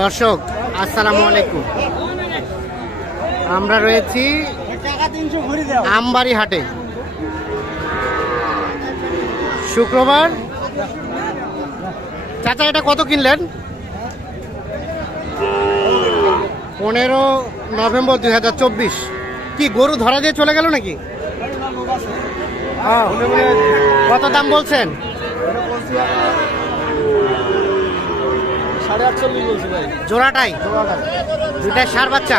দর্শক, আসসালামু আলাইকুম। আমরা রয়েছি আমবাড়ি হাটে। শুক্রবার। চাচা, এটা কত কিনলেন? পনেরো নভেম্বর দুই হাজার চব্বিশ। কি, গরু ধরা দিয়ে চলে গেল নাকি? কত দাম বলছেন? জোড়াটাই? দুটাই সার বাচ্চা?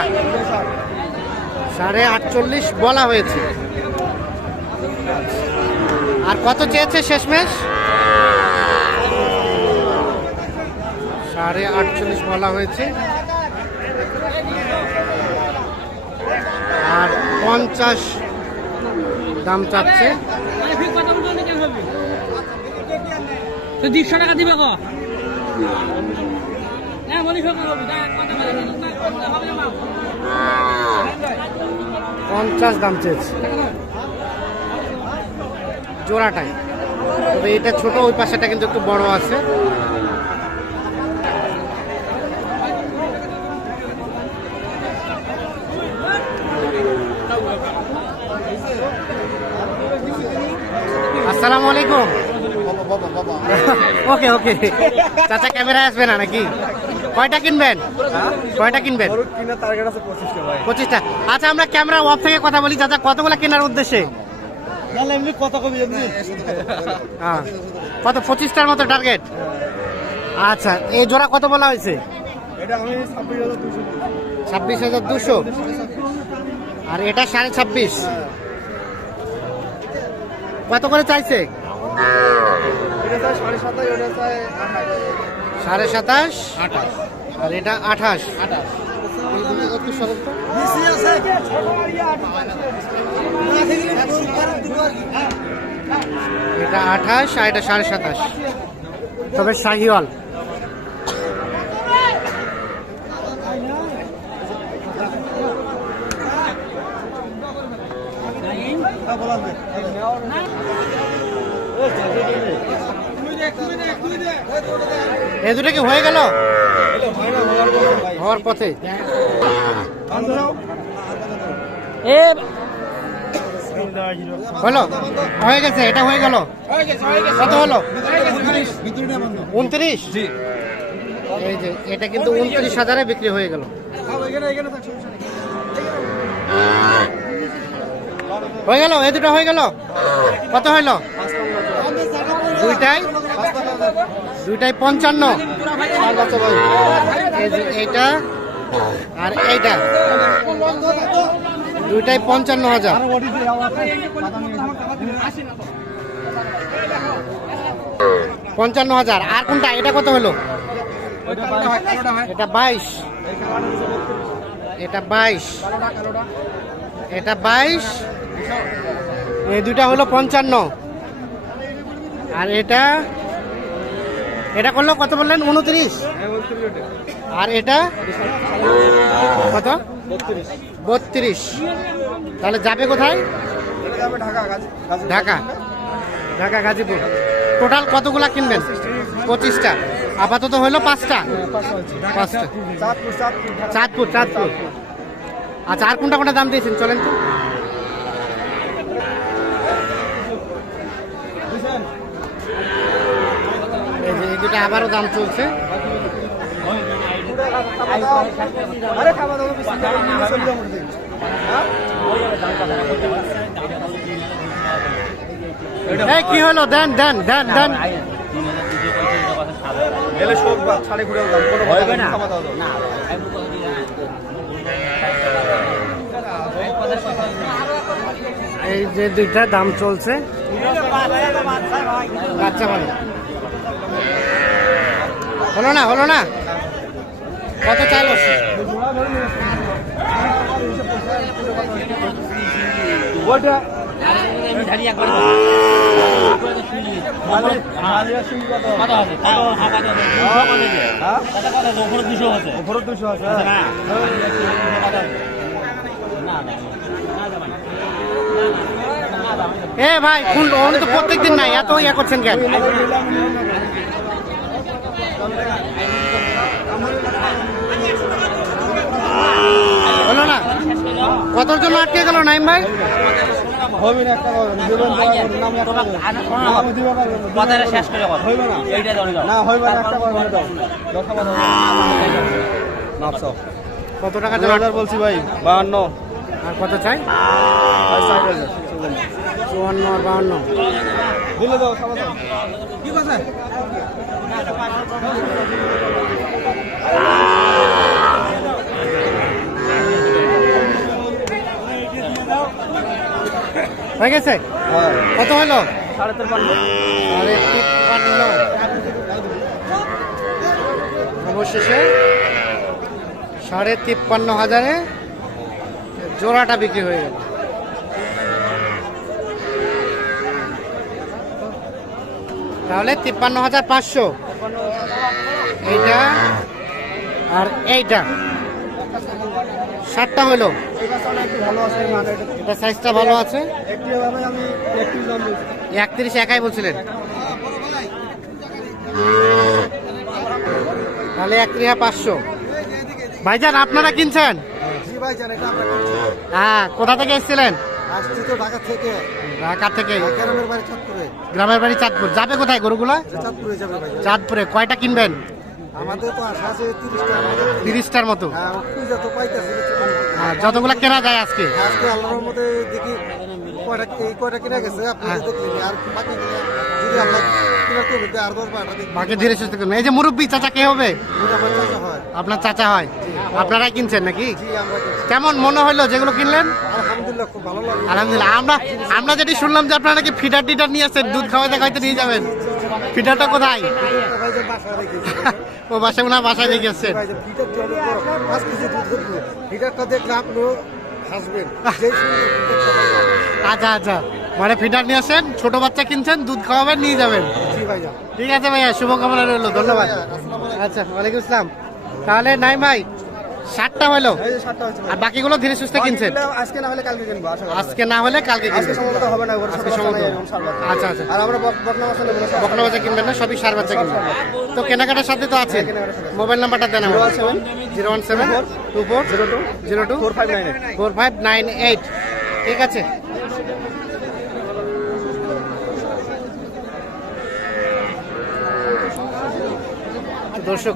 সাড়ে আটচল্লিশ বলা হয়েছে। আর কত চেয়েছে শেষমেশ? সাড়ে আটচল্লিশ বলা হয়েছে। আর পঞ্চাশ দাম চাচ্ছে। তো টাকা দিবে না পঞ্চাশ দাম চেয়েছে। জোড়াটাই। তবে এটা ছোট ওই পাশেটা কিন্তু একটু বড় আছে। আসসালামু আলাইকুম। ওকে ওকে চাচা ক্যামেরায় আসবে না নাকি? কয়টা কিনবেন? কয়টা কিনবেন? পঁচিশটা আচ্ছা আমরা ক্যামেরা অফ থেকে কথা বলি। চাচা কতগুলো কেনার উদ্দেশ্যে? কত হ্যাঁ। কত পঁচিশটার মতো টার্গেট আচ্ছা এই জোড়া কত বলা হয়েছে? ছাব্বিশ হাজার দুশো আর এটা সাড়ে ছাব্বিশ। কত করে চাইছে? সাড়ে সাতাশ আর এটা আঠাশ। এটা আঠাশ আর এটা সাড়ে সাতাশ। তবে শাহিওয়াল। এ দুটো কি হয়ে গেল? হওয়ার পথে। এ হলো হয়ে গেছে এটা হয়ে গেল। কত হলো? উনত্রিশ? এই যে এটা কিন্তু উনত্রিশ হাজারে বিক্রি হয়ে গেল। হয়ে গেল এই দুটো হয়ে গেল? কত হইল দুইটাই? দুইটাই পঞ্চান্ন। এই এইটা আর এইটা। দুইটাই পঞ্চান্ন হাজার। পঞ্চান্ন হাজার। আর কোনটা? এটা কত হলো? এটা বাইশ। এটা বাইশ। এটা বাইশ। এই দুইটা হলো পঞ্চান্ন। আর এটা এটা করল কত বললেন? উনত্রিশ। আর এটা? কত? বত্রিশ। তাহলে যাবে কোথায়? ঢাকা। ঢাকা, গাজীপুর। টোটাল কতগুলা কিনবেন? পঁচিশটা। আপাতত হলো পাঁচটা। পাঁচটা। চাঁদপুর চাঁদপুর। আচ্ছা আর কোনটা কোনটা দাম দিয়েছেন? চলেন তো। এই যে এই দুটো আবারও দাম চলছে। কি হলো? দেন দেন দেন দেন। এলে সব ছাড়ে ঘুরে দাম কোনো হবে না। খাওয়া দাওয়া না এই যে দুইটা দাম চলছে। বাচ্চা ভালো হলো না হলো না। কত আছে হ্যাঁ এ ভাই ওন তো প্রত্যেকদিন নাই এত ইয়া করছেন কেন আমরা কতর জন্য আটকে গেল নাইম ভাই হবে না একটা হবে না দেবেন দয়া করে, নাম একটা হবে না। না, আমি দিতে পারব না। কথাটা শেষ করে কথা হইবে না এইটা ধরে দাও না হইবে না একটা করবে দাও দশ টাকা দাও মাপ চাও কত টাকা বলছি ভাই বাহান্ন আর কত চাই? চুয়ান্ন আর দাও। কি কথা? হয়ে গেছে? হ্যাঁ। কত হলো? সাড়ে তিপ্পান্ন। সাড়ে তিপ্পান্ন। অবশেষে সাড়ে তিপ্পান্ন হাজারে জোড়াটা বিক্রি হয়ে গেল। তাহলে তিপ্পান্ন হাজার পাঁচশো। এইটা আর এইটা। ষাটটা হলো। এটা সাইজটা ভালো আছে? একত্রিশ একাই বলছিলেন। তাহলে একত্রিশ পাঁচশো। ভাইজান আপনারা কিনছেন? হ্যাঁ কোথা থেকে এসেছিলেন? ঢাকা থেকে। গ্রামের বাড়ি চাঁদপুরে। যাবে কোথায় গরুগুলো? চাঁদপুরে। কয়টা কিনবেন? আমাদের তো আশা আছে তিরিশটার মতো। হ্যাঁ হ্যাঁ, যতগুলো কেনা যায় আজকে? আজকে আল্লাহর মধ্যে দেখি কয়টা এই কয়টা কিনা গেছে আপনি হ্যাঁ। দেখলেন আর বাকি যদি আল্লাহ ধীরে সুস্থ করবেন এই যে মুরব্বী চাচা কে হবে? হয়। আপনার চাচা হয়? আপনারাই কিনছেন নাকি। কেমন মনে হলো যেগুলো কিনলেন? আলহামদুলিল্লাহ আমরা আমরা যেটি শুনলাম যে আপনারা নাকি ফিডার টিডার নিয়ে আসছেন দুধ খাওয়াইতে খাওয়াইতে নিয়ে যাবেন। ফিডারটা কোথায়? বাসা ও বাসায় ওনার বাসায় রেখে এসছেন ফিটারটা দেখলে আপনিও হাসবেন। আচ্ছা আচ্ছা। মানে ফিটার নিয়ে আসেন ছোট বাচ্চা কিনছেন দুধ খাওয়াবেন নিয়ে যাবেন। ঠিক আছে ভাইয়া শুভকামনা রইল ধন্যবাদ। আচ্ছা ওয়ালাইকুম আসসালাম। তাহলে নাই ভাই ষাটটা হলো? সাতটা আর বাকিগুলো ধীরে সুস্থে কিনছেন? আজকে না হলে কালকে কিনবো আজকে না হলে কালকে আজকে সম্ভবত হবে না আজকে সম্ভবত। আচ্ছা আচ্ছা। আর আমরা বক- বকনা মাছ বকনা বাচ্চা কিনবেন না সবই সার বাচ্চা কিনবেন। তো কেনাকাটার সাথে তো আছে। মোবাইল নাম্বারটা দেন আমার zero one seven. Two four. Zero two. Zero two. Four five nine four five nine eight. ঠিক আছে? দর্শক